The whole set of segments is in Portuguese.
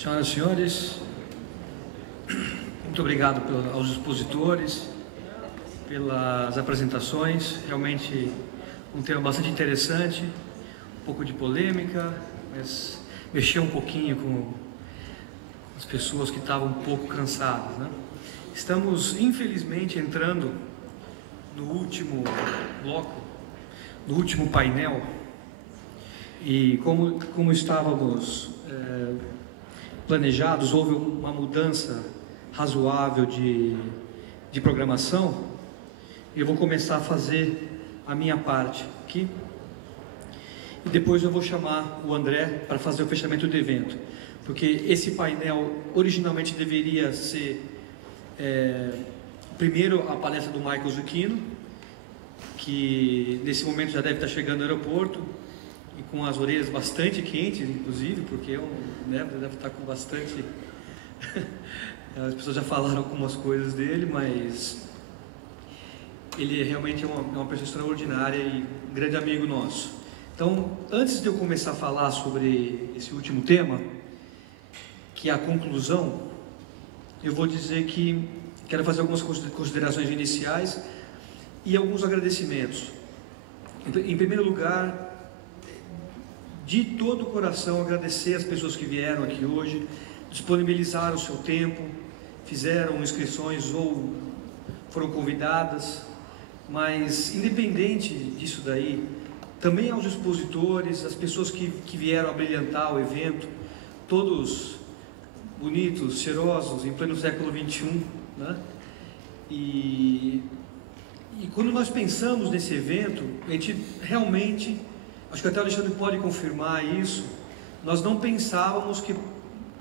Senhoras e senhores, muito obrigado aos expositores pelas apresentações. Realmente um tema bastante interessante, um pouco de polêmica, mas mexeu um pouquinho com as pessoas que estavam um pouco cansadas, né? Estamos, infelizmente, entrando no último bloco, no último painel, e como estávamos planejados, houve uma mudança razoável de programação. Eu vou começar a fazer a minha parte aqui e depois eu vou chamar o André para fazer o fechamento do evento, porque esse painel originalmente deveria ser primeiro a palestra do Michael Zucchino, que nesse momento já deve estar chegando no aeroporto e com as orelhas bastante quentes, inclusive, porque deve estar com bastante... As pessoas já falaram algumas coisas dele, mas ele realmente é uma pessoa extraordinária e um grande amigo nosso. Então, antes de eu começar a falar sobre esse último tema, que é a conclusão, eu vou dizer que quero fazer algumas considerações iniciais e alguns agradecimentos. Em primeiro lugar, de todo o coração, agradecer as pessoas que vieram aqui hoje, disponibilizaram o seu tempo, fizeram inscrições ou foram convidadas, mas independente disso daí, também aos expositores, as pessoas que vieram a brilhantar o evento, todos bonitos, cheirosos, em pleno século XXI, né? E quando nós pensamos nesse evento, a gente realmente, acho que até o Alexandre pode confirmar isso, nós não pensávamos que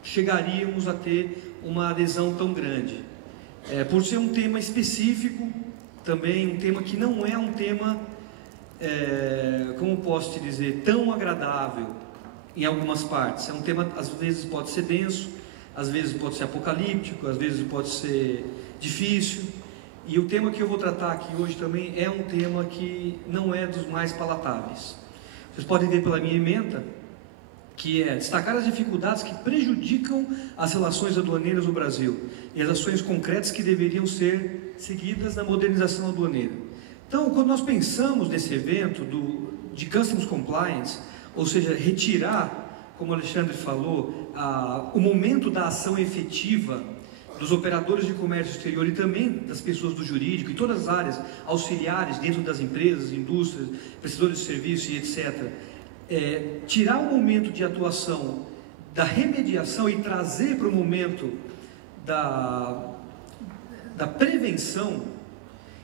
chegaríamos a ter uma adesão tão grande, por ser um tema específico, também um tema que não é um tema, como posso te dizer, tão agradável em algumas partes. É um tema, às vezes pode ser denso, às vezes pode ser apocalíptico, às vezes pode ser difícil, e o tema que eu vou tratar aqui hoje também é um tema que não é dos mais palatáveis. Vocês podem ver pela minha ementa, que é destacar as dificuldades que prejudicam as relações aduaneiras no Brasil e as ações concretas que deveriam ser seguidas na modernização aduaneira. Então, quando nós pensamos nesse evento de Customs Compliance, ou seja, retirar, como o Alexandre falou, o momento da ação efetiva dos operadores de comércio exterior e também das pessoas do jurídico e todas as áreas auxiliares dentro das empresas, indústrias, prestadores de serviço e etc., tirar o momento de atuação da remediação e trazer para o momento da prevenção,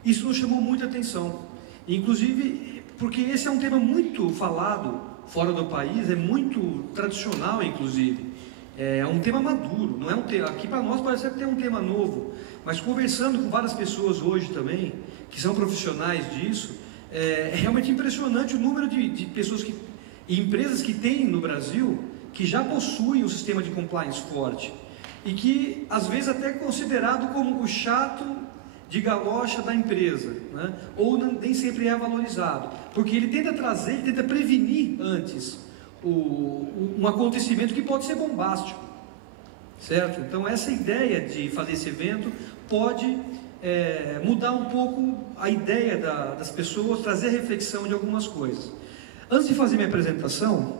isso nos chamou muita atenção, inclusive porque esse é um tema muito falado fora do país, é muito tradicional, inclusive, é um tema maduro, não é um tema, aqui para nós parece que é um tema novo, mas conversando com várias pessoas hoje também, que são profissionais disso, é realmente impressionante o número de pessoas e empresas que tem no Brasil, que já possuem um sistema de compliance forte, e que às vezes até é considerado como o chato de galocha da empresa, né? Ou nem sempre é valorizado, porque ele tenta trazer, ele tenta prevenir antes um acontecimento que pode ser bombástico, certo? Então essa ideia de fazer esse evento pode mudar um pouco a ideia das pessoas, trazer reflexão de algumas coisas. Antes de fazer minha apresentação,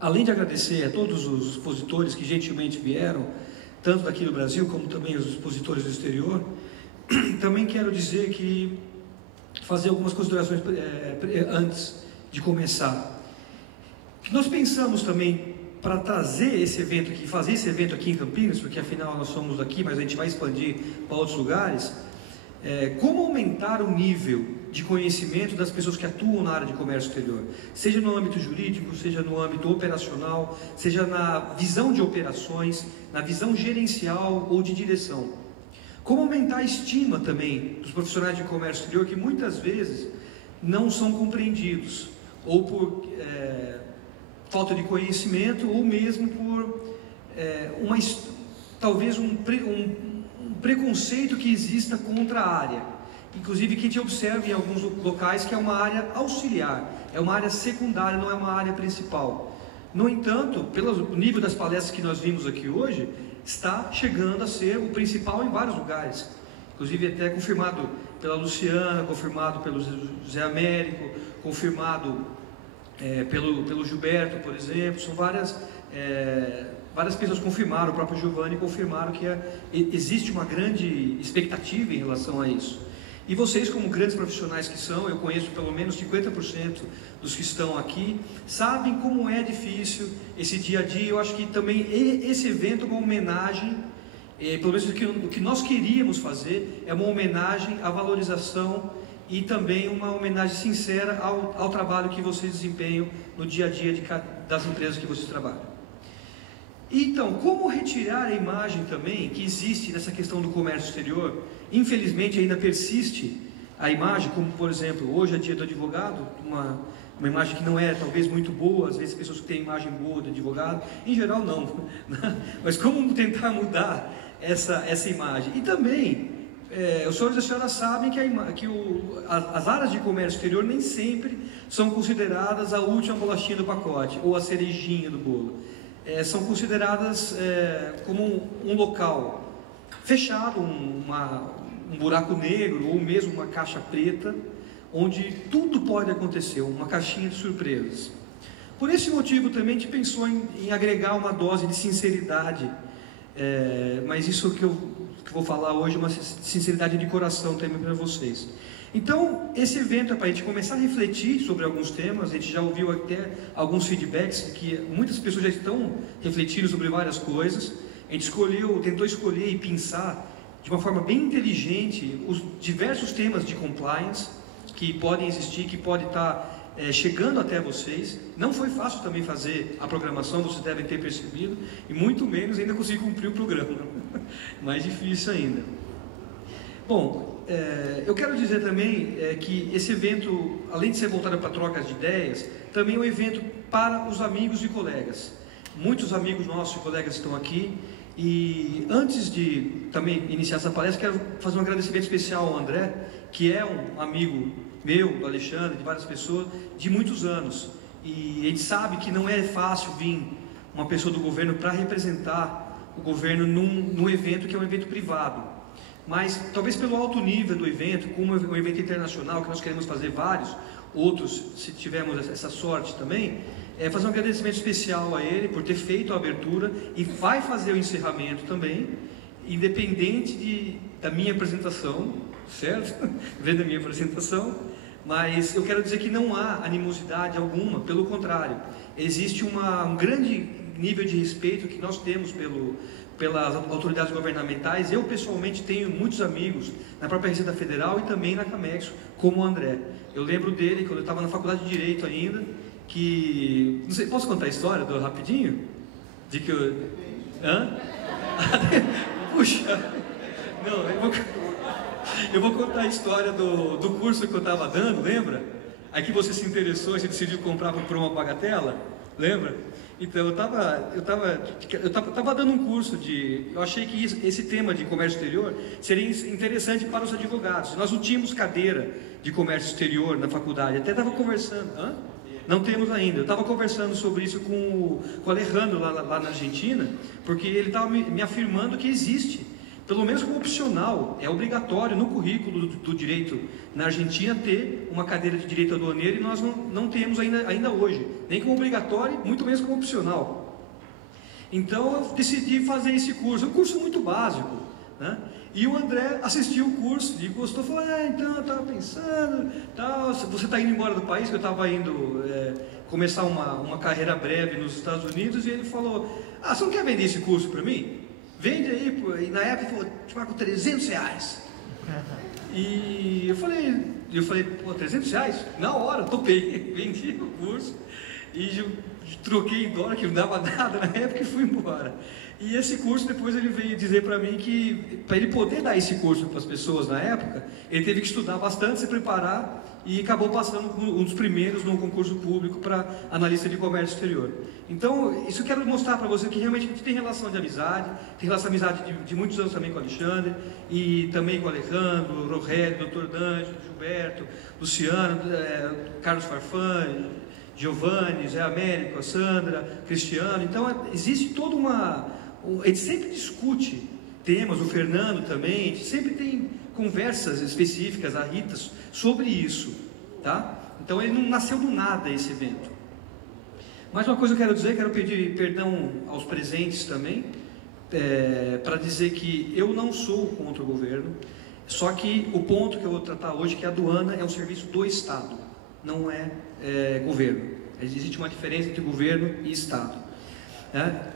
além de agradecer a todos os expositores que gentilmente vieram, tanto daqui do Brasil como também os expositores do exterior, também quero dizer que fazer algumas considerações antes de começar. Que nós pensamos também para trazer esse evento aqui, fazer esse evento aqui em Campinas, porque afinal nós somos daqui, mas a gente vai expandir para outros lugares, como aumentar o nível de conhecimento das pessoas que atuam na área de comércio exterior, seja no âmbito jurídico, seja no âmbito operacional, seja na visão de operações, na visão gerencial ou de direção. Como aumentar a estima também dos profissionais de comércio exterior, que muitas vezes não são compreendidos, ou por falta de conhecimento, ou mesmo por talvez um preconceito que exista contra a área. Inclusive que a gente observa em alguns locais que é uma área auxiliar, é uma área secundária, não é uma área principal. No entanto, pelo nível das palestras que nós vimos aqui hoje, está chegando a ser o principal em vários lugares, inclusive até confirmado pela Luciana, confirmado pelo José Américo, confirmado pelo Gilberto, por exemplo. São várias pessoas confirmaram, o próprio Giovanni confirmaram que existe uma grande expectativa em relação a isso. E vocês, como grandes profissionais que são, eu conheço pelo menos 50% dos que estão aqui, sabem como é difícil esse dia a dia. Eu acho que também esse evento é uma homenagem, pelo menos o que nós queríamos fazer, é uma homenagem à valorização e também uma homenagem sincera ao trabalho que vocês desempenham no dia a dia das empresas que vocês trabalham. Então, como retirar a imagem também que existe nessa questão do comércio exterior? Infelizmente ainda persiste a imagem, como por exemplo, hoje é dia do advogado, uma imagem que não é talvez muito boa, às vezes pessoas que têm imagem boa do advogado, em geral não, mas como tentar mudar essa imagem? E também, os senhores e as senhoras sabem que as áreas de comércio exterior nem sempre são consideradas a última bolachinha do pacote, ou a cerejinha do bolo. São consideradas como um local fechado, um buraco negro, ou mesmo uma caixa preta, onde tudo pode acontecer, uma caixinha de surpresas. Por esse motivo também a gente pensou em agregar uma dose de sinceridade, mas isso que eu vou falar hoje é uma sinceridade de coração também para vocês. Então, esse evento é para a gente começar a refletir sobre alguns temas. A gente já ouviu até alguns feedbacks que muitas pessoas já estão refletindo sobre várias coisas. A gente tentou escolher e pensar de uma forma bem inteligente os diversos temas de compliance que podem existir, que podem estar chegando até vocês. Não foi fácil também fazer a programação, vocês devem ter percebido, e muito menos ainda conseguir cumprir o programa. Mais difícil ainda. Bom, eu quero dizer também que esse evento, além de ser voltado para trocas de ideias, também é um evento para os amigos e colegas. Muitos amigos nossos e colegas estão aqui, e antes de também iniciar essa palestra, quero fazer um agradecimento especial ao André, que é um amigo meu, do Alexandre, de várias pessoas, de muitos anos. E a gente sabe que não é fácil vir uma pessoa do governo para representar o governo num evento que é um evento privado. Mas talvez pelo alto nível do evento, como um evento internacional, que nós queremos fazer vários outros, se tivermos essa sorte também, fazer um agradecimento especial a ele por ter feito a abertura e vai fazer o encerramento também, independente da minha apresentação, certo? Vendo a minha apresentação, mas eu quero dizer que não há animosidade alguma, pelo contrário, existe um grande nível de respeito que nós temos pelas autoridades governamentais. Eu pessoalmente tenho muitos amigos na própria Receita Federal e também na Camexo, como o André. Eu lembro dele quando eu estava na faculdade de Direito ainda, que... Não sei, posso contar a história rapidinho? De que eu... Hã? Puxa! Não, eu vou contar a história do curso que eu estava dando, lembra? Aí que você se interessou e você decidiu comprar por uma bagatela, lembra? Então, eu estava dando um curso eu achei que esse tema de comércio exterior seria interessante para os advogados. Nós não tínhamos cadeira de comércio exterior na faculdade, até estava conversando. Hã? Não temos ainda. Eu estava conversando sobre isso com o Alejandro lá na Argentina, porque ele estava me afirmando que existe, pelo menos como opcional, é obrigatório no currículo do direito na Argentina ter uma cadeira de direito aduaneiro, e nós não temos ainda hoje, nem como obrigatório, muito menos como opcional. Então eu decidi fazer esse curso, um curso muito básico, né? E o André assistiu o curso e gostou, falou: então eu estava pensando, tal, você está indo embora do país, que eu estava indo começar uma carreira breve nos Estados Unidos, e ele falou: você não quer vender esse curso para mim? Vende aí, pô. E na época falou: te pago R$300. E eu falei, pô, R$300? Na hora, topei, vendi o curso e troquei em dólar, que não dava nada na época, e fui embora. E esse curso, depois ele veio dizer para mim que, para ele poder dar esse curso para as pessoas na época, ele teve que estudar bastante, se preparar, e acabou passando um dos primeiros no concurso público para analista de comércio exterior. Então, isso eu quero mostrar para você, que realmente a gente tem relação de amizade, tem relação de amizade de muitos anos também com o Alexandre, e também com o Alejandro, o Rogério, o Dr. D'Angelo, Gilberto, Luciano, Carlos Farfan, Giovanni, Zé Américo, a Sandra, Cristiano. Então existe toda a gente sempre discute temas, o Fernando também, a gente sempre tem conversas específicas, a Rita, sobre isso, tá? Então ele não nasceu do nada esse evento. Mais uma coisa eu quero dizer, quero pedir perdão aos presentes também, para dizer que eu não sou contra o governo, só que o ponto que eu vou tratar hoje é que a aduana é um serviço do Estado, não é governo. Existe uma diferença entre governo e Estado.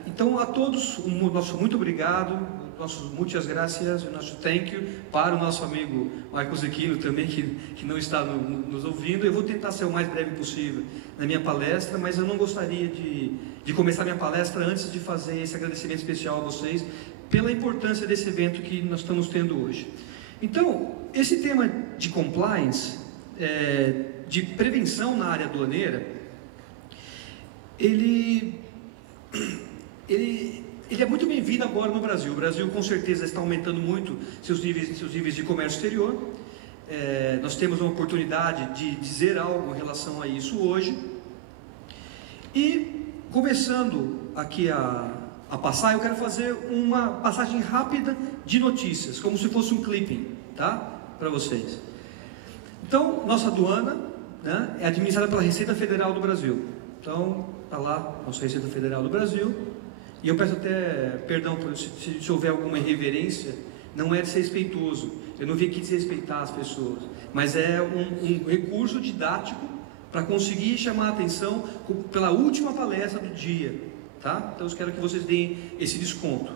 Então a todos, nosso muito obrigado, nossos muitas gracias, nosso thank you para o nosso amigo Michael Zecchino também, que não está nos ouvindo. Eu vou tentar ser o mais breve possível na minha palestra, mas eu não gostaria de começar minha palestra antes de fazer esse agradecimento especial a vocês pela importância desse evento que nós estamos tendo hoje. Então, esse tema de compliance, de prevenção na área aduaneira, ele é muito bem-vindo agora no Brasil. O Brasil com certeza está aumentando muito seus níveis de comércio exterior. Nós temos uma oportunidade de dizer algo em relação a isso hoje. E começando aqui a passar, eu quero fazer uma passagem rápida de notícias, como se fosse um clipping, tá? Para vocês. Então, nossa aduana, né, é administrada pela Receita Federal do Brasil. Então, está lá, nossa Receita Federal do Brasil. E eu peço até perdão se houver alguma irreverência, não é desrespeitoso. Eu não vim aqui desrespeitar as pessoas, mas é um recurso didático para conseguir chamar a atenção pela última palestra do dia, tá? Então eu quero que vocês deem esse desconto,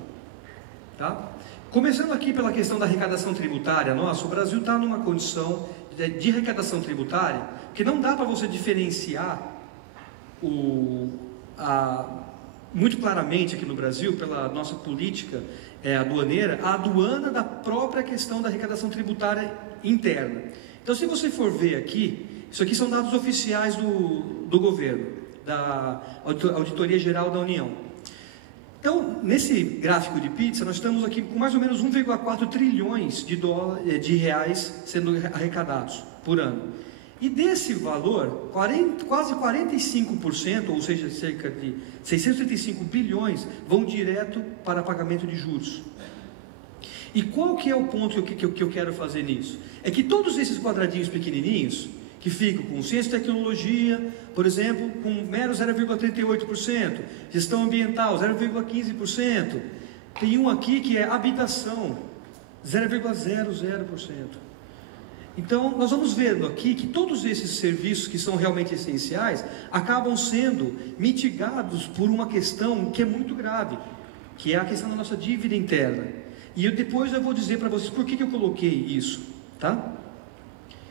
tá? Começando aqui pela questão da arrecadação tributária, o Brasil está numa condição de arrecadação tributária que não dá para você diferenciar muito claramente aqui no Brasil, pela nossa política aduaneira, a aduana da própria questão da arrecadação tributária interna. Então, se você for ver aqui, isso aqui são dados oficiais do governo, da Auditoria Geral da União. Então, nesse gráfico de pizza, nós estamos aqui com mais ou menos 1,4 trilhões de reais sendo arrecadados por ano. E desse valor, quase 45%, ou seja, cerca de 635 bilhões, vão direto para pagamento de juros. E qual que é o ponto que eu quero fazer nisso? É que todos esses quadradinhos pequenininhos, que ficam com ciência e tecnologia, por exemplo, com mero 0,38%, gestão ambiental 0,15%, tem um aqui que é habitação, 0,00%. Então, nós vamos vendo aqui que todos esses serviços que são realmente essenciais acabam sendo mitigados por uma questão que é muito grave, que é a questão da nossa dívida interna. E depois eu vou dizer para vocês por que eu coloquei isso, tá?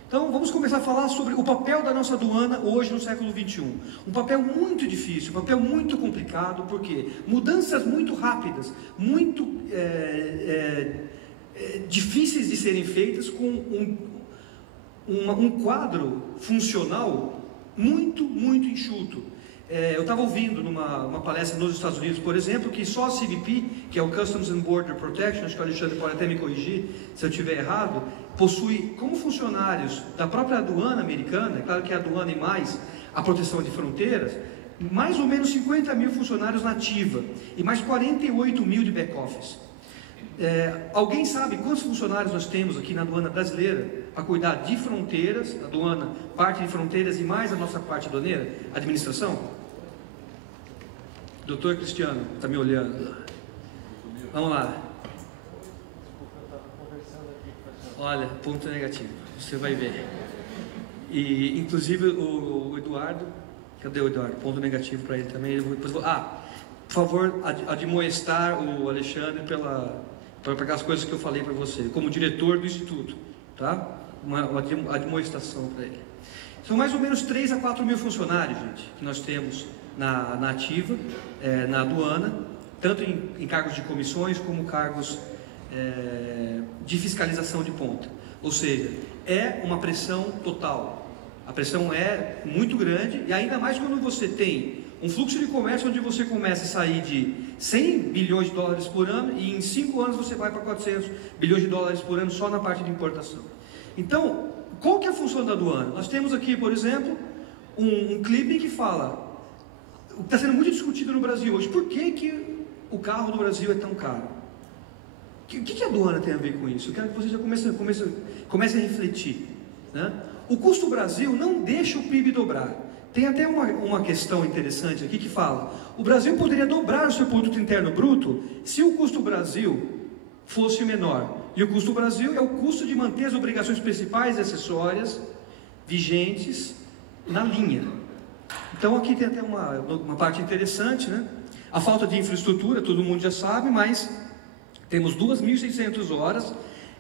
Então, vamos começar a falar sobre o papel da nossa aduana hoje no século XXI. Um papel muito difícil, um papel muito complicado, porque mudanças muito rápidas, muito difíceis de serem feitas com um quadro funcional muito enxuto. Eu estava ouvindo numa palestra nos Estados Unidos, por exemplo, que só a CBP, que é o Customs and Border Protection, acho que o Alexandre pode até me corrigir se eu estiver errado, possui como funcionários da própria aduana americana, é claro que a aduana e mais a proteção de fronteiras, mais ou menos 50 mil funcionários na ativa e mais 48 mil de back-office. Alguém sabe quantos funcionários nós temos aqui na aduana brasileira para cuidar de fronteiras, aduana, parte de fronteiras e mais a nossa parte aduaneira, administração? Doutor Cristiano, está me olhando. Vamos lá. Olha, ponto negativo, você vai ver. E inclusive o Eduardo, cadê o Eduardo? Ponto negativo para ele também. Depois por favor, admoestar o Alexandre para pegar as coisas que eu falei para você, como diretor do Instituto, tá? Uma admoestação para ele. São mais ou menos 3 a 4 mil funcionários, gente, que nós temos na ativa, na aduana, tanto em cargos de comissões como cargos de fiscalização de ponta. Ou seja, é uma pressão total. A pressão é muito grande, e ainda mais quando você tem um fluxo de comércio onde você começa a sair de 100 bilhões de dólares por ano e em 5 anos você vai para 400 bilhões de dólares por ano só na parte de importação. Então, qual que é a função da aduana? Nós temos aqui, por exemplo, um clipe que fala, o que está sendo muito discutido no Brasil hoje, por que o carro do Brasil é tão caro? O que a aduana tem a ver com isso? Eu quero que vocês já comecem a refletir, né? O custo Brasil não deixa o PIB dobrar. Tem até uma questão interessante aqui que fala, o Brasil poderia dobrar o seu produto interno bruto se o custo Brasil fosse menor. E o custo Brasil é o custo de manter as obrigações principais e acessórias vigentes na linha. Então aqui tem até uma parte interessante, né? A falta de infraestrutura, todo mundo já sabe, mas temos 2.600 horas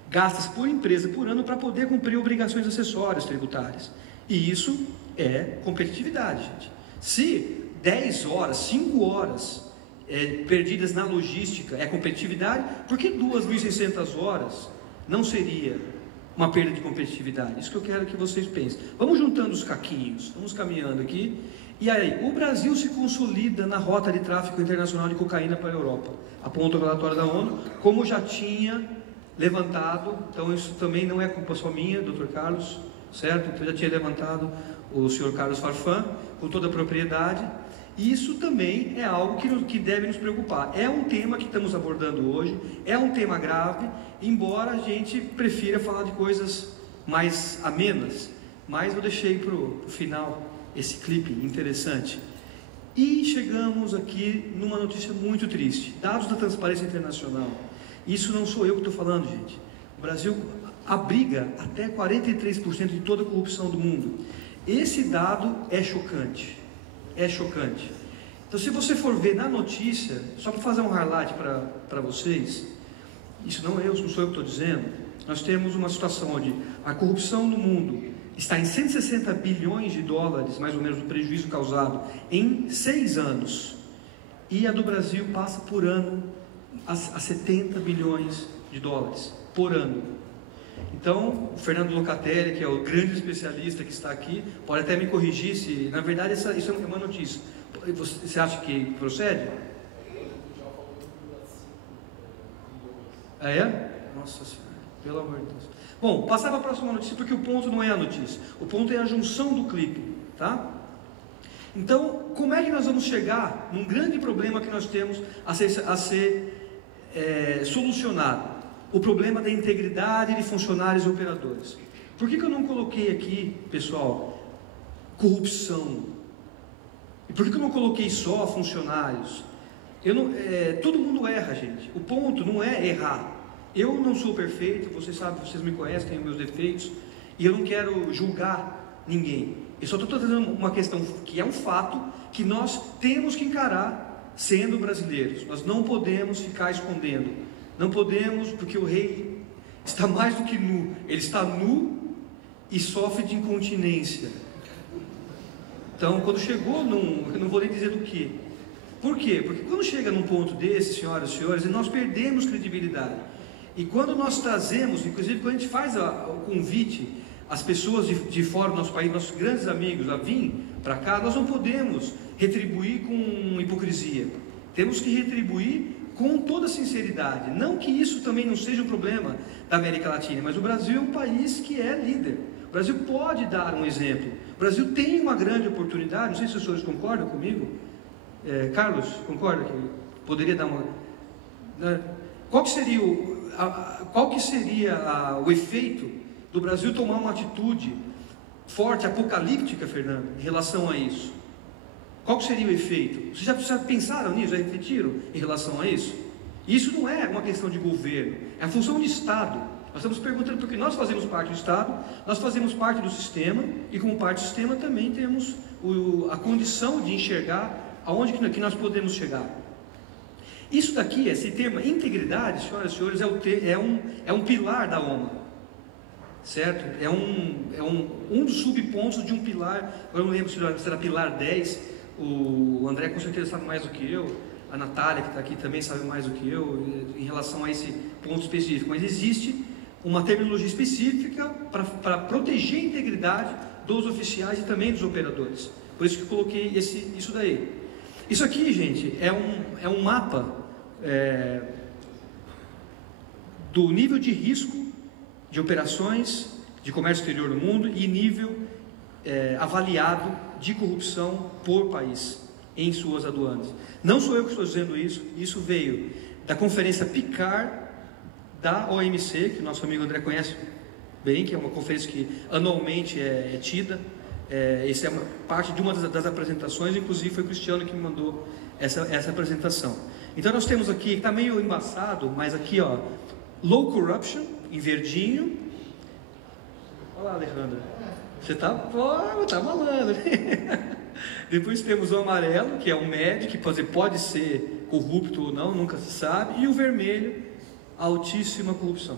gastas por empresa por ano para poder cumprir obrigações acessórias tributárias. E isso é competitividade, gente. Se 10 horas, 5 horas perdidas na logística é competitividade, por que 2.600 horas não seria uma perda de competitividade? Isso que eu quero que vocês pensem. Vamos juntando os caquinhos, vamos caminhando aqui. E aí, o Brasil se consolida na rota de tráfico internacional de cocaína para a Europa, aponta o relatório da ONU, como já tinha levantado. Então isso também não é culpa só minha, Dr. Carlos, certo? Então já tinha levantado o senhor Carlos Farfan com toda a propriedade. E isso também é algo que deve nos preocupar. É um tema que estamos abordando hoje, é um tema grave, embora a gente prefira falar de coisas mais amenas. Mas eu deixei para o final esse clipe interessante. E chegamos aqui numa notícia muito triste. Dados da Transparência Internacional. Isso não sou eu que estou falando, gente. O Brasil abriga até 43% de toda a corrupção do mundo. Esse dado é chocante. É chocante. Então, se você for ver na notícia, só para fazer um highlight para vocês, isso não sou eu que estou dizendo, nós temos uma situação onde a corrupção no mundo está em 160 bilhões de dólares, mais ou menos, do prejuízo causado em 6 anos. E a do Brasil passa por ano a 70 bilhões de dólares por ano. Então, o Fernando Locatelli, que é o grande especialista que está aqui, pode até me corrigir se, na verdade, isso é uma notícia. Você acha que procede? Ah, é? Nossa Senhora, pelo amor de Deus. Bom, passar para a próxima notícia, porque o ponto não é a notícia. O ponto é a junção do clipe, tá? Então, como é que nós vamos chegar num grande problema que nós temos a ser solucionado? O problema da integridade de funcionários e operadores. Por que eu não coloquei aqui, pessoal, corrupção? E por que eu não coloquei só funcionários? Todo mundo erra, gente. O ponto não é errar. Eu não sou perfeito, vocês sabem, vocês me conhecem, tenho meus defeitos, e eu não quero julgar ninguém. Eu só estou trazendo uma questão que é um fato que nós temos que encarar sendo brasileiros. Nós não podemos ficar escondendo. Não podemos, porque o rei está mais do que nu. Ele está nu e sofre de incontinência. Então, quando chegou eu não vou nem dizer do que. Por quê? Porque quando chega num ponto desse, senhoras e senhores, nós perdemos credibilidade. E quando nós trazemos, inclusive quando a gente faz o convite às pessoas de fora do nosso país, nossos grandes amigos, a vir para cá, nós não podemos retribuir com hipocrisia. Temos que retribuir com toda sinceridade. Não que isso também não seja um problema da América Latina, mas o Brasil é um país que é líder. O Brasil pode dar um exemplo. O Brasil tem uma grande oportunidade. Não sei se os senhores concordam comigo. Carlos, concorda que poderia dar uma... Qual que seria o efeito do Brasil tomar uma atitude forte, apocalíptica, Fernando, em relação a isso? Qual que seria o efeito? Vocês já pensaram nisso? Já refletiram em relação a isso? Isso não é uma questão de governo, é a função de Estado. Nós estamos perguntando porque nós fazemos parte do Estado, nós fazemos parte do sistema, e como parte do sistema também temos a condição de enxergar aonde que nós podemos chegar. Isso daqui, esse termo integridade, senhoras e senhores, é um pilar da OMA, certo? É um dos subpontos de um pilar. Eu não lembro se era pilar 10. O André com certeza sabe mais do que eu, a Natália que está aqui também sabe mais do que eu em relação a esse ponto específico, mas existe uma terminologia específica para proteger a integridade dos oficiais e também dos operadores. Por isso que eu coloquei isso daí. Isso aqui, gente, é um mapa do nível de risco de operações de comércio exterior no mundo e nível avaliado de corrupção por país em suas aduanas. Não sou eu que estou dizendo isso, isso veio da conferência PICAR da OMC, que o nosso amigo André conhece bem, que é uma conferência que anualmente é tida. Essa é uma parte de uma das apresentações, inclusive foi o Cristiano que me mandou essa apresentação. Então nós temos aqui, está meio embaçado, mas aqui ó, low corruption, em verdinho. Olha lá, Alejandra, você tá malandro. Depois temos o amarelo, que é o médio, que pode ser corrupto ou não, nunca se sabe, e o vermelho, altíssima corrupção.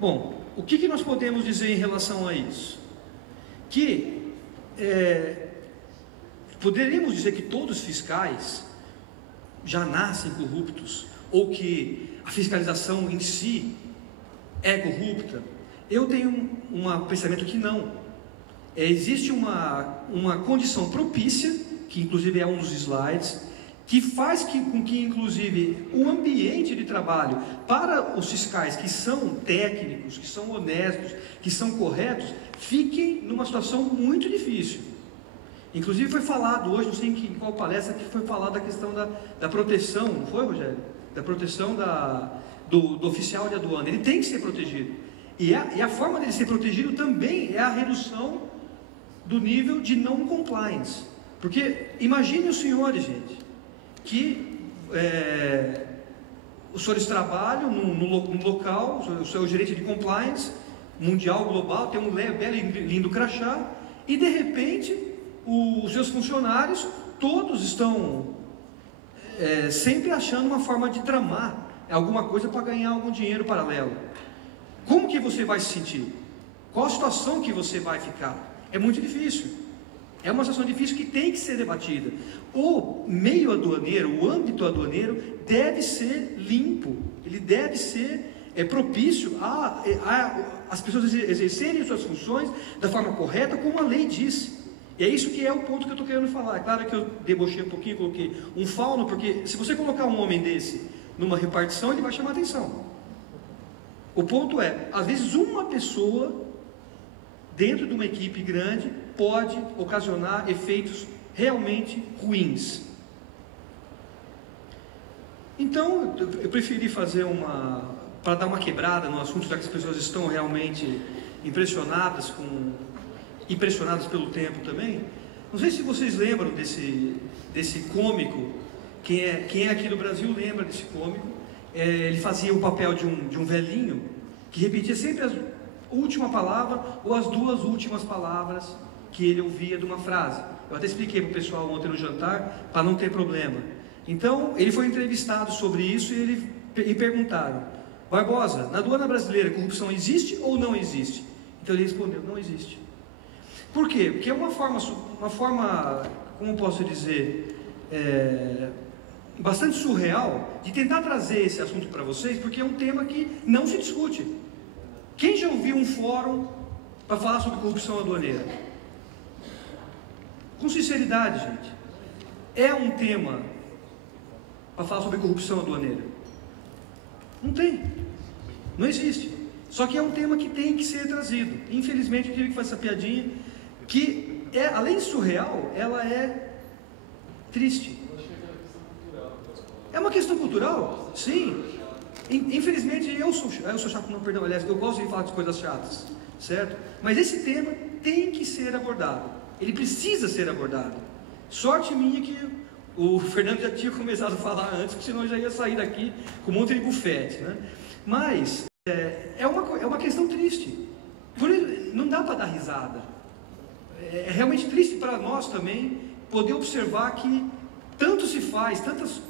Bom, o que nós podemos dizer em relação a isso? Que poderíamos dizer que todos os fiscais já nascem corruptos, ou que a fiscalização em si é corrupta? Eu tenho um pensamento que não. Existe uma condição propícia, que inclusive é um dos slides, que faz com que inclusive o ambiente de trabalho para os fiscais que são técnicos, que são honestos, que são corretos, fiquem numa situação muito difícil. Inclusive foi falado hoje, não sei em qual palestra, que foi falado da questão da proteção, não foi, Rogério? Da proteção do oficial de aduana. Ele tem que ser protegido. E a forma dele ser protegido também é a redução do nível de não compliance. Porque imagine os senhores, gente, que os senhores trabalham num local, o seu gerente de compliance mundial, global, tem um belo e lindo crachá, e de repente os seus funcionários todos estão sempre achando uma forma de tramar alguma coisa para ganhar algum dinheiro paralelo. Como que você vai se sentir? Qual a situação que você vai ficar? É muito difícil. É uma situação difícil que tem que ser debatida. O meio aduaneiro, o âmbito aduaneiro deve ser limpo, ele deve ser propício as pessoas exercerem suas funções da forma correta, como a lei diz. E é isso que é o ponto que eu estou querendo falar. É claro que eu debochei um pouquinho, coloquei um fauno, porque se você colocar um homem desse numa repartição, ele vai chamar atenção. O ponto é, às vezes uma pessoa dentro de uma equipe grande pode ocasionar efeitos realmente ruins. Então, eu preferi fazer para dar uma quebrada no assunto, já que as pessoas estão realmente impressionadas pelo tempo também. Não sei se vocês lembram desse cômico. Quem é aqui do Brasil lembra desse cômico. Ele fazia o papel de um velhinho que repetia sempre a última palavra ou as duas últimas palavras que ele ouvia de uma frase. Eu até expliquei para o pessoal ontem no jantar, para não ter problema. Então, ele foi entrevistado sobre isso e perguntaram: Barbosa, na aduana brasileira, corrupção existe ou não existe? Então ele respondeu: não existe. Por quê? Porque é uma forma, como posso dizer, bastante surreal de tentar trazer esse assunto para vocês, porque é um tema que não se discute. Quem já ouviu um fórum para falar sobre corrupção aduaneira? Com sinceridade, gente, é um tema para falar sobre corrupção aduaneira? Não tem, não existe. Só que é um tema que tem que ser trazido. Infelizmente eu tive que fazer essa piadinha, que além de surreal, ela é triste. É uma questão cultural? Sim. Infelizmente eu sou chato, não, perdão, aliás, eu gosto de falar de coisas chatas, certo? Mas esse tema tem que ser abordado, ele precisa ser abordado. Sorte minha que o Fernando já tinha começado a falar antes, porque senão eu já ia sair daqui com um monte de bufete, né? Mas é uma questão triste, não dá para dar risada. É realmente triste para nós também poder observar que tanto se faz,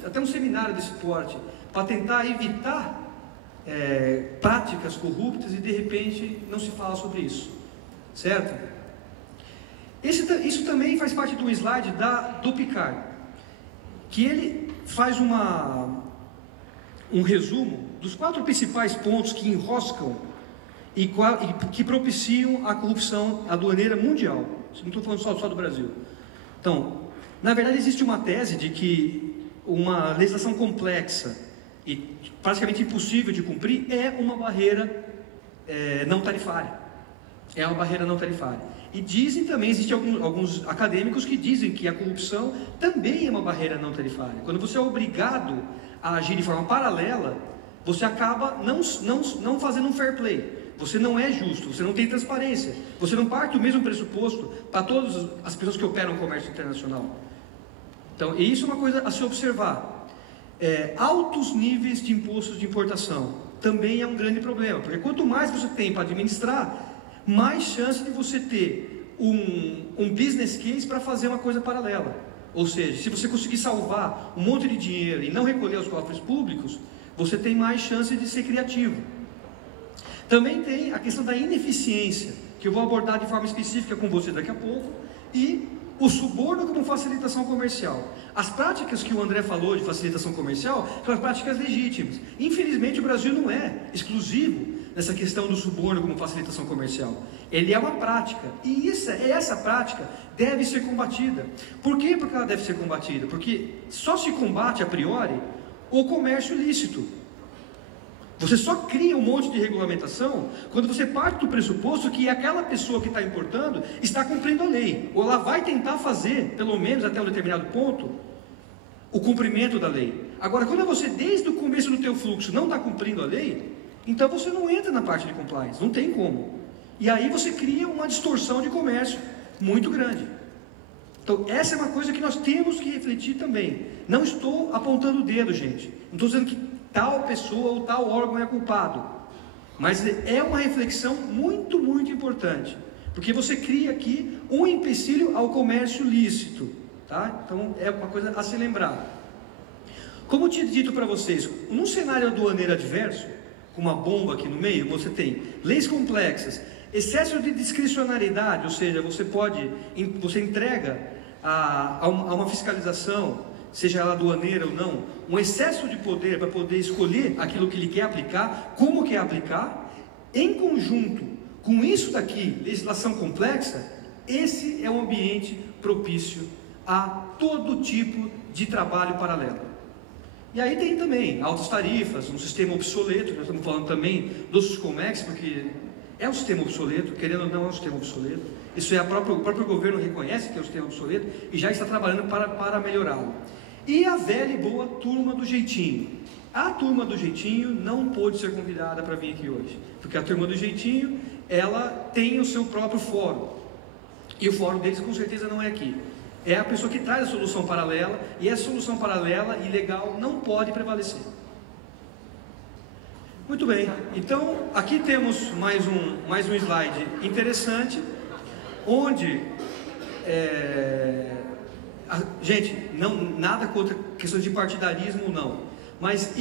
até um seminário desse porte, para tentar evitar práticas corruptas, e de repente não se fala sobre isso, certo? Isso também faz parte de um slide do PICAR, que ele faz um resumo dos 4 principais pontos que enroscam e que propiciam a corrupção aduaneira mundial. Não estou falando só do Brasil. Então, na verdade existe uma tese de que uma legislação complexa e praticamente impossível de cumprir é uma barreira não tarifária. é uma barreira não tarifária. E dizem também, existem alguns acadêmicos que dizem que a corrupção também é uma barreira não tarifária. Quando você é obrigado a agir de forma paralela, você acaba não fazendo um fair play. Você não é justo, você não tem transparência, você não parte do mesmo pressuposto para todas as pessoas que operam no comércio internacional. Então, isso é uma coisa a se observar. Altos níveis de impostos de importação também é um grande problema, porque quanto mais você tem para administrar, mais chance de você ter um business case para fazer uma coisa paralela. Ou seja, se você conseguir salvar um monte de dinheiro e não recolher aos cofres públicos, você tem mais chance de ser criativo. Também tem a questão da ineficiência, que eu vou abordar de forma específica com você daqui a pouco, e o suborno como facilitação comercial. As práticas que o André falou de facilitação comercial são as práticas legítimas. Infelizmente o Brasil não é exclusivo nessa questão do suborno como facilitação comercial. Ele é uma prática, e essa prática deve ser combatida. Por que ela deve ser combatida? Porque só se combate a priori o comércio ilícito. Você só cria um monte de regulamentação quando você parte do pressuposto que aquela pessoa que está importando está cumprindo a lei, ou ela vai tentar fazer, pelo menos até um determinado ponto, o cumprimento da lei. Agora, quando você desde o começo do teu fluxo não está cumprindo a lei, então você não entra na parte de compliance, não tem como. E aí você cria uma distorção de comércio muito grande. Então essa é uma coisa que nós temos que refletir também. Não estou apontando o dedo, gente, não estou dizendo que tal pessoa ou tal órgão é culpado, mas é uma reflexão muito, muito importante, porque você cria aqui um empecilho ao comércio lícito, tá? Então é uma coisa a se lembrar. Como eu tinha dito para vocês, num cenário aduaneiro adverso, com uma bomba aqui no meio, você tem leis complexas, excesso de discricionariedade, ou seja, você entrega a uma fiscalização, seja ela aduaneira ou não, um excesso de poder para poder escolher aquilo que ele quer aplicar, como quer aplicar, em conjunto com isso daqui, legislação complexa, esse é um ambiente propício a todo tipo de trabalho paralelo. E aí tem também altas tarifas, um sistema obsoleto, nós estamos falando também do Suscomex, porque é um sistema obsoleto, querendo ou não é um sistema obsoleto, isso é o próprio governo reconhece que é um sistema obsoleto e já está trabalhando para melhorá-lo. E a velha e boa turma do jeitinho. A turma do jeitinho não pôde ser convidada para vir aqui hoje, porque a turma do jeitinho, ela tem o seu próprio fórum, e o fórum deles com certeza não é aqui. É a pessoa que traz a solução paralela, e essa solução paralela e legal não pode prevalecer. Muito bem, então aqui temos mais um slide interessante, onde gente, nada contra questões de partidarismo, não, mas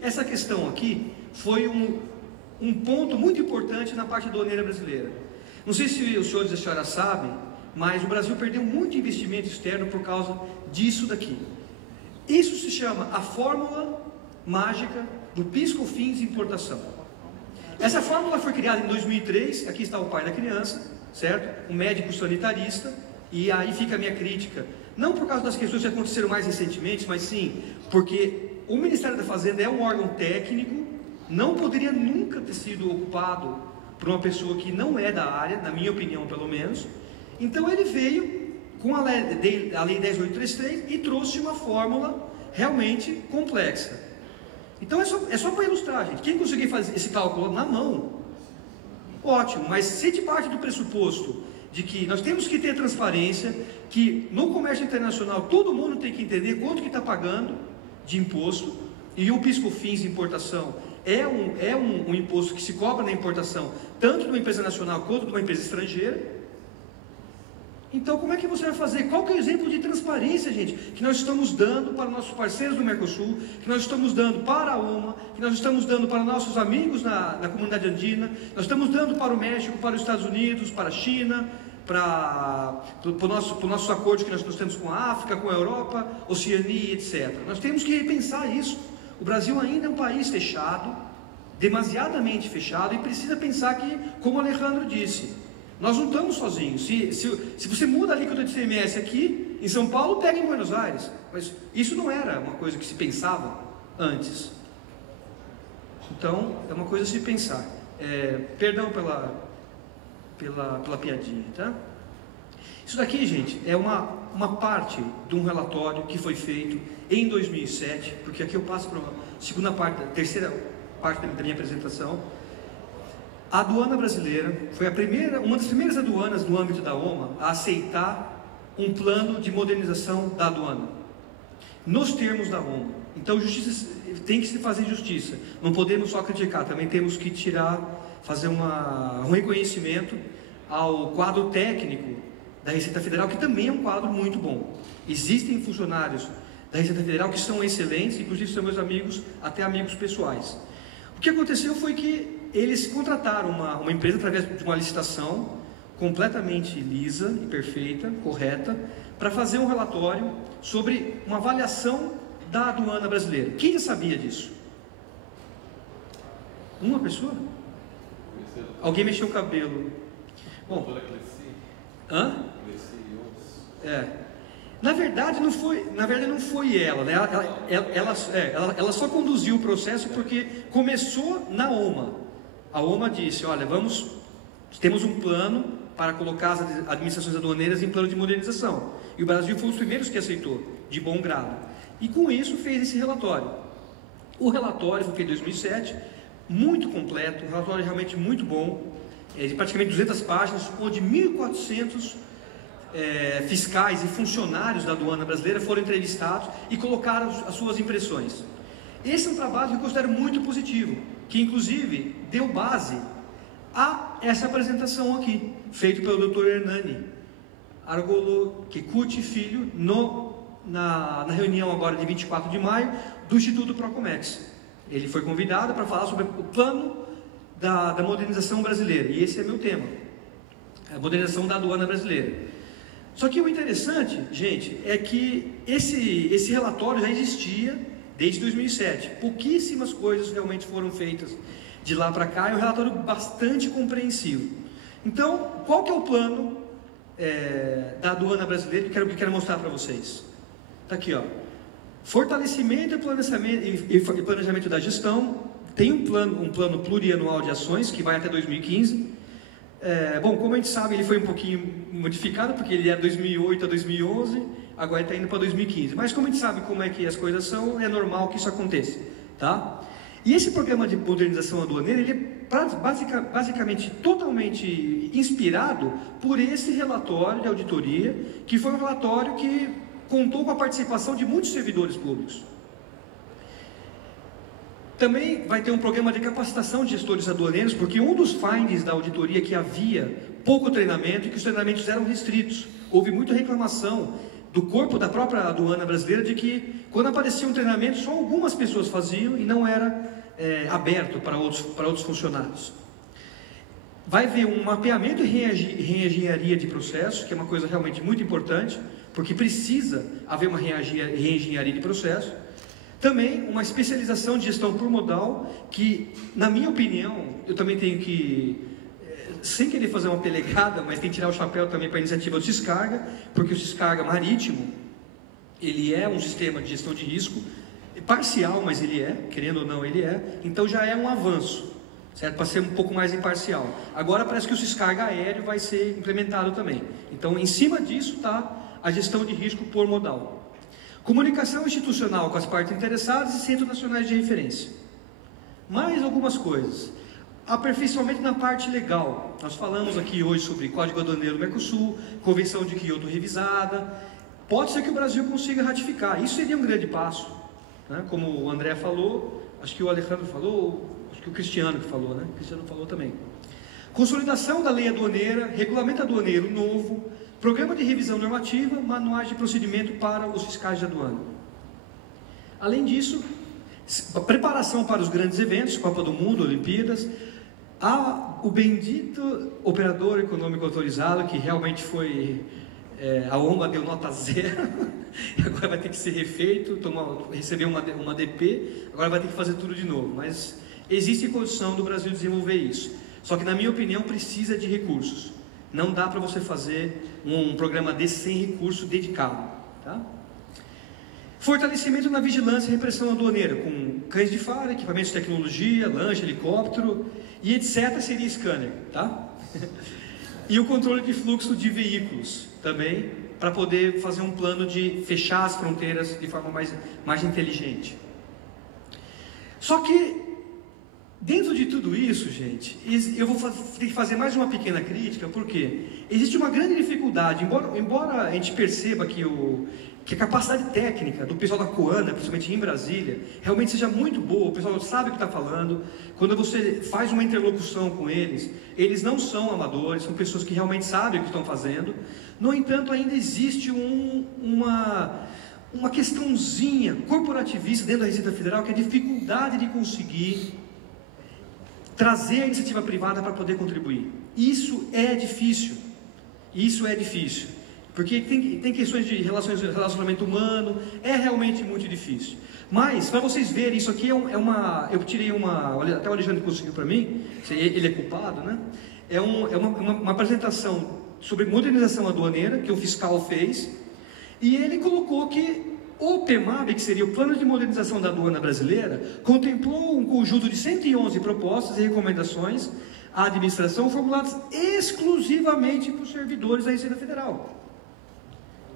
essa questão aqui foi um ponto muito importante na parte aduaneira brasileira. Não sei se os senhores e as senhoras sabem, mas o Brasil perdeu muito investimento externo por causa disso daqui. Isso se chama a fórmula mágica do PIS/COFINS importação. Essa fórmula foi criada em 2003, aqui está o pai da criança, certo? Um médico sanitarista, e aí fica a minha crítica, não por causa das questões que aconteceram mais recentemente, mas sim porque o Ministério da Fazenda é um órgão técnico, não poderia nunca ter sido ocupado por uma pessoa que não é da área, na minha opinião pelo menos. Então ele veio com a lei 10.833 e trouxe uma fórmula realmente complexa. Então é só para ilustrar, gente. Quem conseguir fazer esse cálculo na mão, ótimo, mas se a gente parte do pressuposto de que nós temos que ter transparência, que no comércio internacional todo mundo tem que entender quanto que está pagando de imposto, e o PIS/COFINS de importação é um imposto que se cobra na importação, tanto de uma empresa nacional quanto de uma empresa estrangeira. Então como é que você vai fazer? Qual que é o exemplo de transparência, gente, que nós estamos dando para nossos parceiros do Mercosul, que nós estamos dando para a UMA, que nós estamos dando para nossos amigos na comunidade andina, nós estamos dando para o México, para os Estados Unidos, para a China, para o nosso acordo que nós temos com a África, com a Europa, Oceania, etc. Nós temos que repensar isso. O Brasil ainda é um país fechado, demasiadamente fechado, e precisa pensar que, como o Alejandro disse, nós não estamos sozinhos. Se você muda a alíquota de ICMS aqui, em São Paulo, pega em Buenos Aires. Mas isso não era uma coisa que se pensava antes. Então, é uma coisa a se pensar. Perdão pela piadinha, tá? Isso daqui, gente, é uma parte de um relatório que foi feito em 2007, porque aqui eu passo para a terceira parte da minha apresentação. A aduana brasileira foi uma das primeiras aduanas no âmbito da OMA a aceitar um plano de modernização da aduana, nos termos da OMA. Então, justiça, tem que se fazer justiça, não podemos só criticar, também temos que fazer um reconhecimento ao quadro técnico da Receita Federal, que também é um quadro muito bom. Existem funcionários da Receita Federal que são excelentes, inclusive são meus amigos, até amigos pessoais. O que aconteceu foi que eles contrataram uma empresa através de uma licitação completamente lisa e perfeita, correta, para fazer um relatório sobre uma avaliação da aduana brasileira. Quem já sabia disso? Uma pessoa? Alguém mexeu o cabelo. Bom, hã? Na verdade não foi ela, né? Ela só conduziu o processo porque começou na OMA. A OMA disse: olha, temos um plano para colocar as administrações aduaneiras em plano de modernização. E o Brasil foi um dos primeiros que aceitou, de bom grado. E com isso fez esse relatório. O relatório foi feito em 2007, muito completo, um relatório realmente muito bom, de praticamente 200 páginas, onde 1.400 fiscais e funcionários da aduana brasileira foram entrevistados e colocaram as suas impressões. Esse é um trabalho que eu considero muito positivo, que inclusive deu base a essa apresentação aqui, feita pelo Dr. Hernani Argolo Kekuchi Filho, na reunião agora de 24 de maio do Instituto Procomex. Ele foi convidado para falar sobre o plano da modernização brasileira, e esse é meu tema, a modernização da aduana brasileira. Só que o interessante, gente, é que esse relatório já existia desde 2007. Pouquíssimas coisas realmente foram feitas de lá para cá. É um relatório bastante compreensivo. Então, qual que é o plano da aduana brasileira que eu quero mostrar para vocês? Está aqui, ó. Fortalecimento e planejamento da gestão. Tem um plano plurianual de ações que vai até 2015. Bom, como a gente sabe, ele foi um pouquinho modificado, porque ele era 2008 a 2011, agora está indo para 2015. Mas como a gente sabe como é que as coisas são, é normal que isso aconteça, tá? E esse programa de modernização aduaneira, ele é basicamente totalmente inspirado por esse relatório de auditoria, que foi um relatório que contou com a participação de muitos servidores públicos. Também vai ter um programa de capacitação de gestores aduaneiros, porque um dos findings da auditoria é que havia pouco treinamento e que os treinamentos eram restritos. Houve muita reclamação do corpo da própria aduana brasileira de que, quando aparecia um treinamento, só algumas pessoas faziam e não era aberto para outros funcionários. Vai haver um mapeamento e reengenharia de processos, que é uma coisa realmente muito importante, porque precisa haver uma reengenharia de processo. Também uma especialização de gestão por modal, que, na minha opinião, eu também tenho que, sem querer fazer uma pelegada, mas tem que tirar o chapéu também para a iniciativa do Ciscarga, porque o Ciscarga marítimo, ele é um sistema de gestão de risco, parcial, mas ele é, querendo ou não, ele é, então já é um avanço, certo? Para ser um pouco mais imparcial. Agora parece que o Ciscarga aéreo vai ser implementado também. Então, em cima disso está a gestão de risco por modal. Comunicação institucional com as partes interessadas e centros nacionais de referência. Mais algumas coisas. Aperfeiçoamento na parte legal. Nós falamos aqui hoje sobre Código Aduaneiro do Mercosul, Convenção de Kyoto revisada. Pode ser que o Brasil consiga ratificar. Isso seria um grande passo, né? Como o André falou, acho que o Alejandro falou, acho que o Cristiano que falou, né? O Cristiano falou também. Consolidação da lei aduaneira, regulamento aduaneiro novo, programa de revisão normativa, manuais de procedimento para os fiscais de aduana. Além disso, a preparação para os grandes eventos, Copa do Mundo, Olimpíadas, o bendito operador econômico autorizado, que realmente foi, a OMA deu nota 0, agora vai ter que ser refeito, receber uma DP, agora vai ter que fazer tudo de novo, mas existe condição do Brasil desenvolver isso, só que na minha opinião precisa de recursos. Não dá para você fazer um programa desse sem recurso dedicado, tá? Fortalecimento na vigilância e repressão aduaneira, com cães de faro, equipamentos de tecnologia, lancha, helicóptero e etc. seria scanner, tá? E o controle de fluxo de veículos também, para poder fazer um plano de fechar as fronteiras de forma mais inteligente. Só que, dentro de tudo isso, gente, eu vou ter que fazer mais uma pequena crítica, porque existe uma grande dificuldade, embora a gente perceba que a capacidade técnica do pessoal da Coana, principalmente em Brasília, realmente seja muito boa, o pessoal sabe o que está falando. Quando você faz uma interlocução com eles, eles não são amadores, são pessoas que realmente sabem o que estão fazendo. No entanto, ainda existe uma questãozinha corporativista dentro da Receita Federal, que é a dificuldade de conseguir trazer a iniciativa privada para poder contribuir. Isso é difícil, porque tem questões de relacionamento humano, é realmente muito difícil. Mas, para vocês verem, isso aqui eu tirei até o Alexandre conseguiu para mim, ele é culpado, né? É uma apresentação sobre modernização aduaneira, que o fiscal fez, e ele colocou que o PMAB, que seria o Plano de Modernização da Aduana Brasileira, contemplou um conjunto de 111 propostas e recomendações à administração, formuladas exclusivamente por servidores da Receita Federal.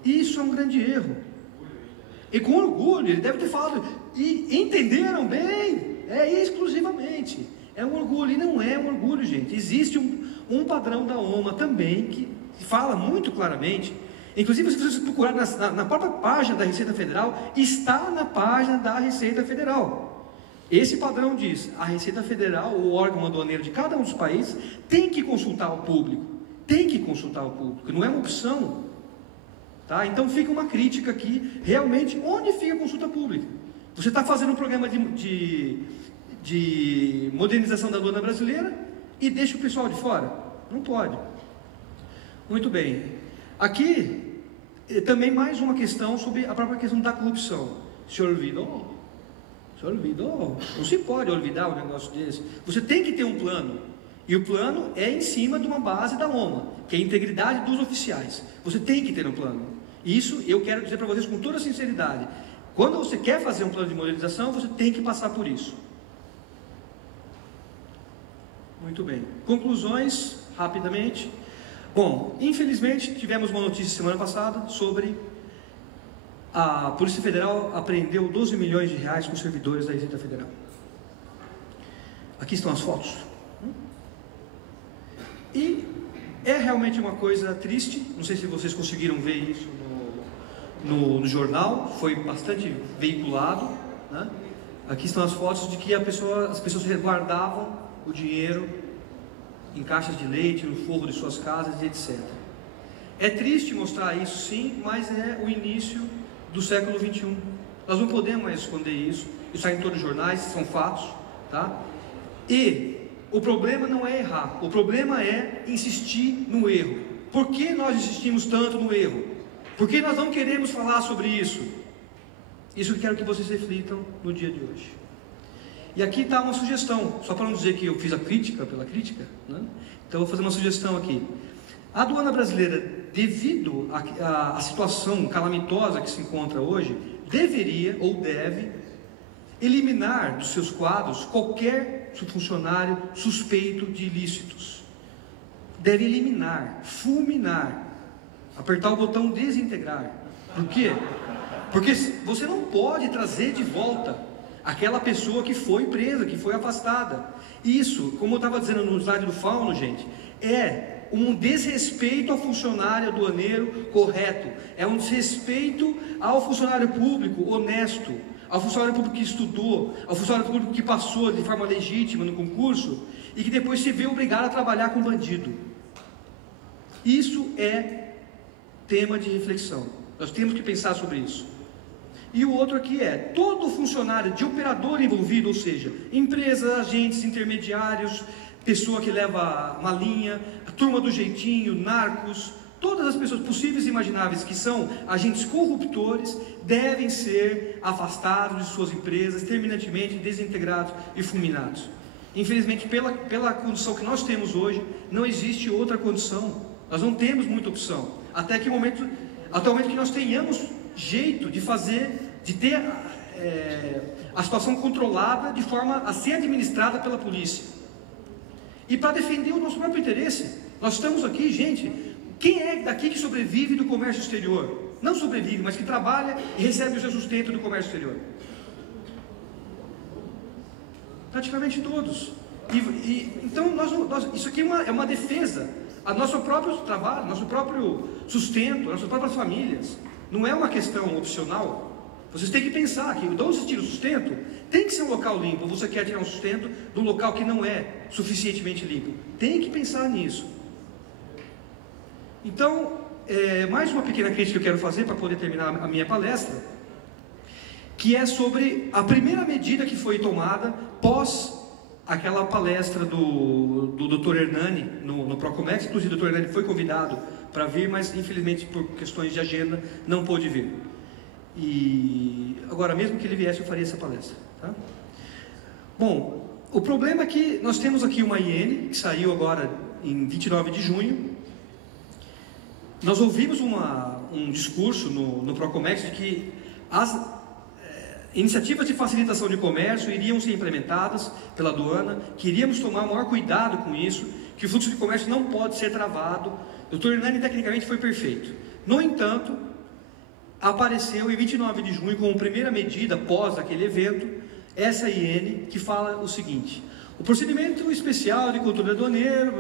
Isso é um grande erro. E com orgulho, ele deve ter falado, e entenderam bem, exclusivamente. É um orgulho, e não é um orgulho, gente. Existe um padrão da OMA também, que fala muito claramente. Inclusive, se vocês procurarem na própria página da Receita Federal, está na página da Receita Federal. Esse padrão diz: a Receita Federal, o órgão aduaneiro de cada um dos países, tem que consultar o público. Não é uma opção. Tá? Então fica uma crítica aqui, realmente, onde fica a consulta pública? Você está fazendo um programa de modernização da aduana brasileira e deixa o pessoal de fora? Não pode. Muito bem. Aqui, também mais uma questão sobre a própria questão da corrupção. Se olvidou? Não se pode olvidar um negócio desse. Você tem que ter um plano. E o plano é em cima de uma base da OMA, que é a integridade dos oficiais. Você tem que ter um plano. Isso eu quero dizer para vocês com toda sinceridade. Quando você quer fazer um plano de modernização, você tem que passar por isso. Muito bem. Conclusões, rapidamente. Bom, infelizmente tivemos uma notícia semana passada sobre a Polícia Federal apreendeu 12 milhões de reais com servidores da Receita Federal. Aqui estão as fotos. E é realmente uma coisa triste, não sei se vocês conseguiram ver isso no jornal, foi bastante veiculado, né? Aqui estão as fotos de que as pessoas resguardavam o dinheiro em caixas de leite, no forro de suas casas e etc. É triste mostrar isso, sim, mas é o início do século XXI. Nós não podemos mais esconder isso está em todos os jornais, são fatos, tá? E o problema não é errar, o problema é insistir no erro. Por que nós insistimos tanto no erro? Por que nós não queremos falar sobre isso? Isso eu quero que vocês reflitam no dia de hoje. E aqui está uma sugestão, só para não dizer que eu fiz a crítica pela crítica, né? Então eu vou fazer uma sugestão aqui. A aduana brasileira, devido à situação calamitosa que se encontra hoje, deveria ou deve eliminar dos seus quadros qualquer funcionário suspeito de ilícitos. Deve eliminar, fulminar, apertar o botão desintegrar. Por quê? Porque você não pode trazer de volta aquela pessoa que foi presa, que foi afastada. Isso, como eu estava dizendo no slide do Fauno, gente, é um desrespeito ao funcionário aduaneiro correto, é um desrespeito ao funcionário público honesto, ao funcionário público que estudou, ao funcionário público que passou de forma legítima no concurso e que depois se vê obrigado a trabalhar com bandido. Isso é tema de reflexão, nós temos que pensar sobre isso. E o outro aqui é, todo funcionário de operador envolvido, ou seja, empresas, agentes, intermediários, pessoa que leva malinha, a turma do jeitinho, narcos, todas as pessoas possíveis e imagináveis que são agentes corruptores, devem ser afastados de suas empresas, terminantemente desintegrados e fulminados. Infelizmente, pela condição que nós temos hoje, não existe outra condição, nós não temos muita opção, até o momento que nós tenhamos jeito de ter a situação controlada de forma a ser administrada pela polícia. E para defender o nosso próprio interesse, Nós estamos aqui, gente, quem é daqui que sobrevive do comércio exterior? Não sobrevive, mas que trabalha e recebe o seu sustento do comércio exterior. Praticamente todos. Então, isso aqui é uma defesa a nosso próprio trabalho, nosso próprio sustento, nossas próprias famílias. Não é uma questão opcional. Vocês têm que pensar que, de onde você tira o sustento, tem que ser um local limpo. Ou você quer tirar um sustento de um local que não é suficientemente limpo. Tem que pensar nisso. Então, mais uma pequena crítica que eu quero fazer para poder terminar a minha palestra, que é sobre a primeira medida que foi tomada pós aquela palestra do Dr. Hernani no Procomex. Inclusive o Dr. Hernani foi convidado para vir, mas infelizmente por questões de agenda não pôde vir. E agora, mesmo que ele viesse, eu faria essa palestra, tá? Bom, o problema é que nós temos aqui uma IN que saiu agora em 29 de junho. Nós ouvimos um discurso no Procomex de que as iniciativas de facilitação de comércio iriam ser implementadas pela aduana, que iríamos tomar o maior cuidado com isso, que o fluxo de comércio não pode ser travado. O Dr. Hernani tecnicamente foi perfeito. No entanto, apareceu em 29 de junho, como primeira medida pós aquele evento, essa IN que fala o seguinte: o procedimento especial de controle aduaneiro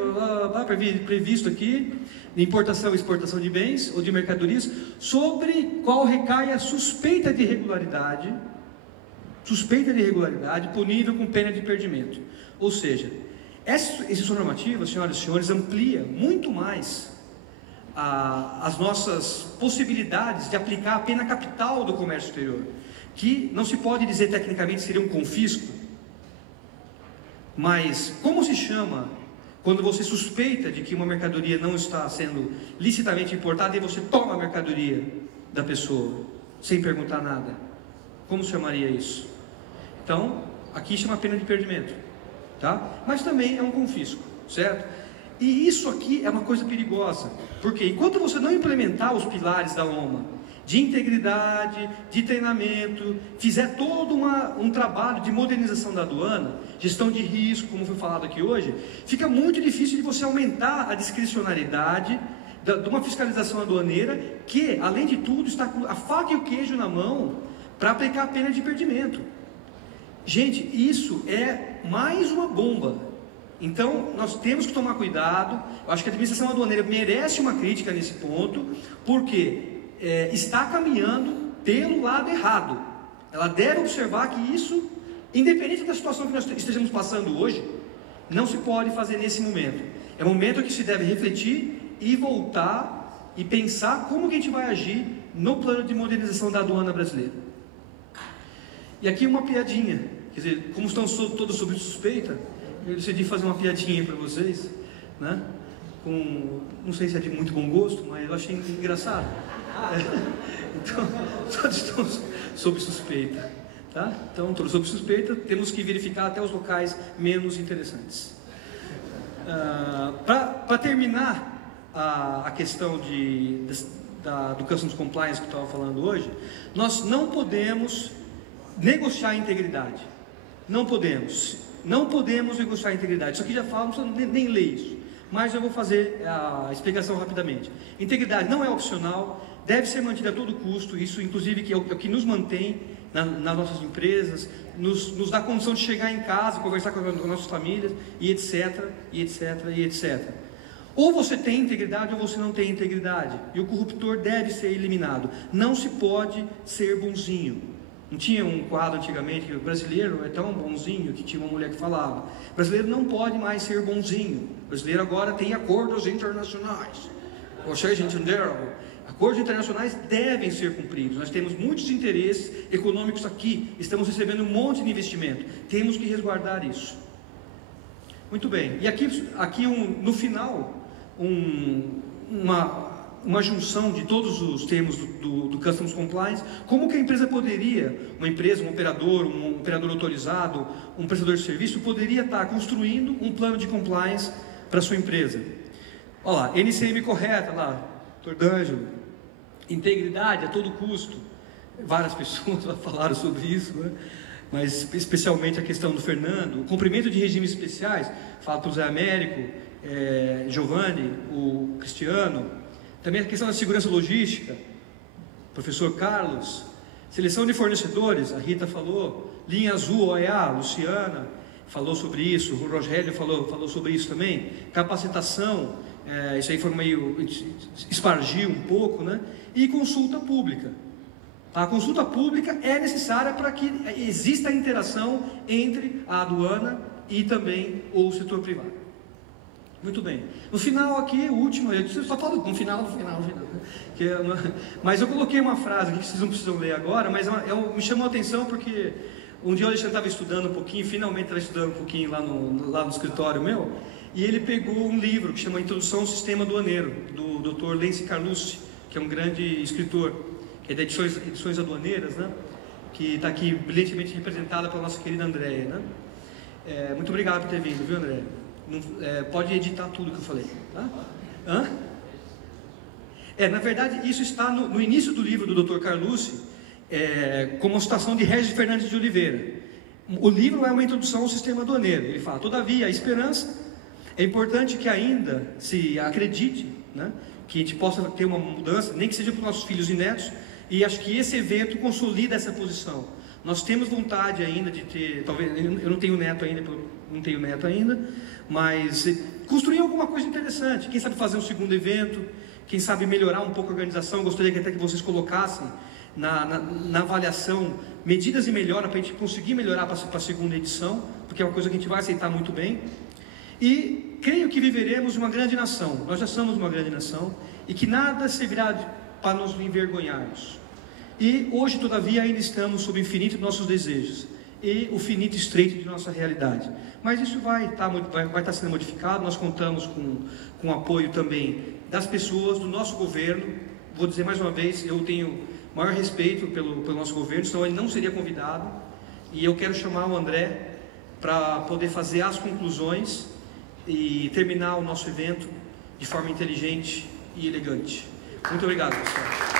previsto aqui, de importação e exportação de bens ou de mercadorias, sobre qual recai a suspeita de irregularidade, punível com pena de perdimento. Ou seja, essa normativa, senhoras e senhores, amplia muito mais as nossas possibilidades de aplicar a pena capital do comércio exterior, que não se pode dizer tecnicamente seria um confisco, mas como se chama quando você suspeita de que uma mercadoria não está sendo licitamente importada e você toma a mercadoria da pessoa sem perguntar nada? Como se chamaria isso? Então, aqui chama pena de perdimento, tá? Mas também é um confisco, certo? E isso aqui é uma coisa perigosa, porque enquanto você não implementar os pilares da OMA, de integridade, de treinamento, fizer todo um trabalho de modernização da aduana, gestão de risco, como foi falado aqui hoje, fica muito difícil de você aumentar a discricionariedade de uma fiscalização aduaneira que, além de tudo, está com a faca e o queijo na mão para aplicar a pena de perdimento. Gente, isso é mais uma bomba. Então, nós temos que tomar cuidado. Eu acho que a administração aduaneira merece uma crítica nesse ponto, porque está caminhando pelo lado errado. Ela deve observar que isso, independente da situação que nós estejamos passando hoje, não se pode fazer nesse momento. É um momento que se deve refletir e voltar e pensar como que a gente vai agir no plano de modernização da aduana brasileira. E aqui uma piadinha, quer dizer, como estão todos sob suspeita, eu decidi fazer uma piadinha para vocês, né? Não sei se é de muito bom gosto, mas eu achei engraçado. Então, todos estão sob suspeita, tá? Então, todos sob suspeita, temos que verificar até os locais menos interessantes. Para terminar a questão do Customs Compliance que eu estava falando hoje, nós não podemos negociar a integridade. Não podemos negociar a integridade. Isso aqui já fala, não precisa nem ler isso, mas eu vou fazer a explicação rapidamente. Integridade não é opcional, deve ser mantida a todo custo. Isso, inclusive, que é o que nos mantém nas nossas empresas, nos dá condição de chegar em casa, conversar com as nossas famílias, e etc, e etc, e etc. Ou você tem integridade ou você não tem integridade, e o corruptor deve ser eliminado. Não se pode ser bonzinho. Não tinha um quadro antigamente que o brasileiro é tão bonzinho, que tinha uma mulher que falava: o brasileiro não pode mais ser bonzinho, o brasileiro agora tem acordos internacionais. Vocês entenderam? Acordos internacionais devem ser cumpridos. Nós temos muitos interesses econômicos aqui, estamos recebendo um monte de investimento, temos que resguardar isso. Muito bem, e aqui no final, uma junção de todos os termos do Customs Compliance. Como que a empresa poderia, um operador autorizado, um prestador de serviço, poderia estar construindo um plano de compliance para a sua empresa? Olha lá, NCM correta, lá, Dr. D'Angelo, integridade a todo custo. Várias pessoas já falaram sobre isso, né? Mas especialmente a questão do Fernando, o cumprimento de regimes especiais, fala para o Zé Américo, Giovanni, o Cristiano, também a questão da segurança logística, professor Carlos, seleção de fornecedores, a Rita falou, linha azul, OEA, a Luciana falou sobre isso, o Rogério falou sobre isso também, capacitação, isso aí foi meio, espargiu um pouco, né? E consulta pública. A consulta pública é necessária para que exista a interação entre a aduana e também o setor privado. Muito bem. No final aqui, o último, eu só falo no final. Mas eu coloquei uma frase aqui que vocês não precisam ler agora, mas me chamou a atenção porque um dia o Alexandre estava estudando um pouquinho, finalmente estava estudando um pouquinho lá no escritório meu, e ele pegou um livro que chama Introdução ao Sistema Aduaneiro, do Dr. Lenci Carlucci, que é um grande escritor, que é da Edições Aduaneiras, né? Que está aqui brilhantemente representada pela nossa querida Andréia, né? Muito obrigado por ter vindo, viu, Andréia? Pode editar tudo que eu falei, tá? Na verdade, isso está no início do livro do Dr. Carlucci, como uma citação de Regis Fernandes de Oliveira. O livro é uma introdução ao sistema aduaneiro. Ele fala, todavia, a esperança é importante que ainda se acredite, né? Que a gente possa ter uma mudança, nem que seja para os nossos filhos e netos, e acho que esse evento consolida essa posição. Nós temos vontade ainda de ter, talvez, eu não tenho neto ainda, mas construir alguma coisa interessante, quem sabe fazer um segundo evento, quem sabe melhorar um pouco a organização. Gostaria que até que vocês colocassem na avaliação medidas de melhora para a gente conseguir melhorar para a segunda edição, porque é uma coisa que a gente vai aceitar muito bem. E creio que viveremos uma grande nação, nós já somos uma grande nação, e que nada servirá para nos envergonharmos. E hoje, todavia, ainda estamos sob o infinito de nossos desejos e o finito estreito de nossa realidade. Mas isso vai estar sendo modificado. Nós contamos com o apoio também das pessoas, do nosso governo. Vou dizer mais uma vez, eu tenho maior respeito pelo nosso governo, senão ele não seria convidado. E eu quero chamar o André para poder fazer as conclusões e terminar o nosso evento de forma inteligente e elegante. Muito obrigado, pessoal.